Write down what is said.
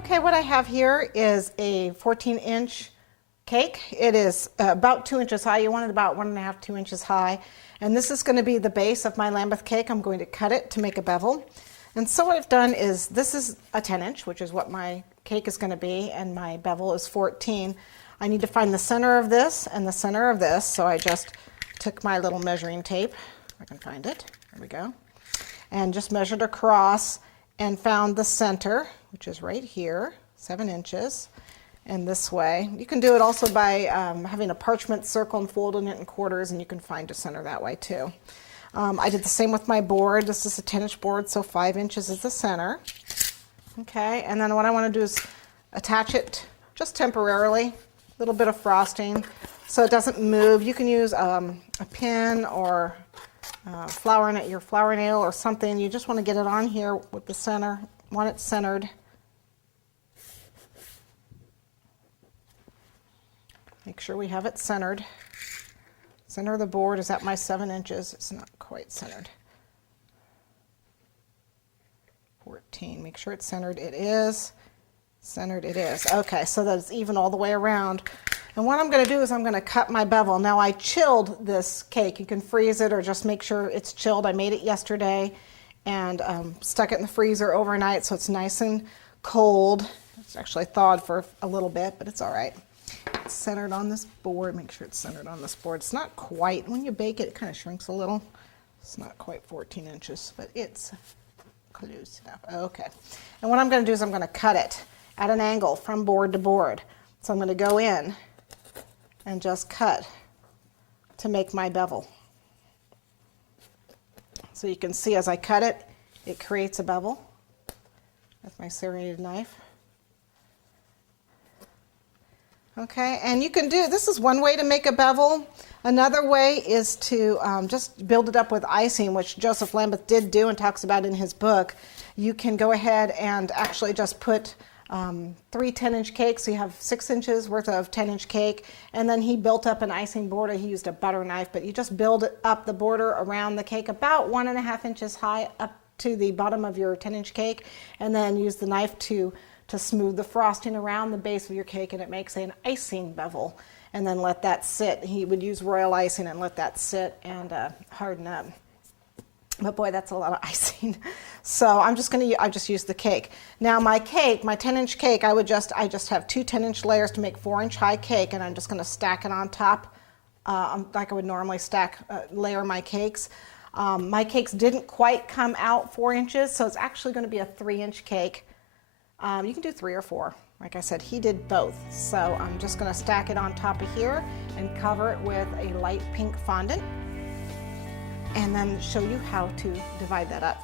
Okay, what I have here is a 14-inch cake. It is about 2 inches high. You want it about 1.5 to 2 inches high. And this is going to be the base of my Lambeth cake. I'm going to cut it to make a bevel. And so what I've done is, this is a 10-inch, which is what my cake is going to be, and my bevel is 14. I need to find the center of this and the center of this, so I just took my little measuring tape, if I can find it, there we go, and just measured across and found the center, which is right here, 7 inches, and this way. You can do it also by having a parchment circle and folding it in quarters, and you can find a center that way too. I did the same with my board. This is a 10-inch board, so 5 inches is the center. Okay, and then what I want to do is attach it just temporarily, a little bit of frosting so it doesn't move. You can use a pin or your flower nail or something. You just want to get it on here with the center, want it centered. Make sure we have it centered. Center of the board is at my 7 inches. It's not quite centered. 14. Make sure it's centered. It is. Centered it is. Okay, so that it's even all the way around. And what I'm going to do is I'm going to cut my bevel. Now I chilled this cake. You can freeze it or just make sure it's chilled. I made it yesterday and stuck it in the freezer overnight so it's nice and cold. It's actually thawed for a little bit, but it's all right. It's centered on this board. Make sure it's centered on this board. It's not quite, when you bake it, it kind of shrinks a little. It's not quite 14 inches, but it's close enough. Okay. And what I'm going to do is I'm going to cut it at an angle from board to board. So I'm going to go in and just cut to make my bevel. So you can see as I cut it, it creates a bevel with my serrated knife. Okay, and you can do, this is one way to make a bevel. Another way is to just build it up with icing, which Joseph Lambeth did do and talks about in his book. You can go ahead and actually just put 3 10-inch cakes, so you have 6 inches worth of 10-inch cake, and then he built up an icing border. He used a butter knife, but you just build up the border around the cake about 1.5 inches high up to the bottom of your 10-inch cake, and then use the knife to smooth the frosting around the base of your cake, and it makes an icing bevel. And then let that sit. He would use Royal Icing and let that sit and harden up. But boy, that's a lot of icing. So I just use the cake. Now my cake, my 10-inch cake, I just have 2 10-inch layers to make 4-inch high cake, and I'm just going to stack it on top like I would normally layer my cakes. My cakes didn't quite come out 4 inches, so it's actually going to be a 3-inch cake. You can do 3 or 4. Like I said, he did both. So I'm just going to stack it on top of here and cover it with a light pink fondant, and then show you how to divide that up.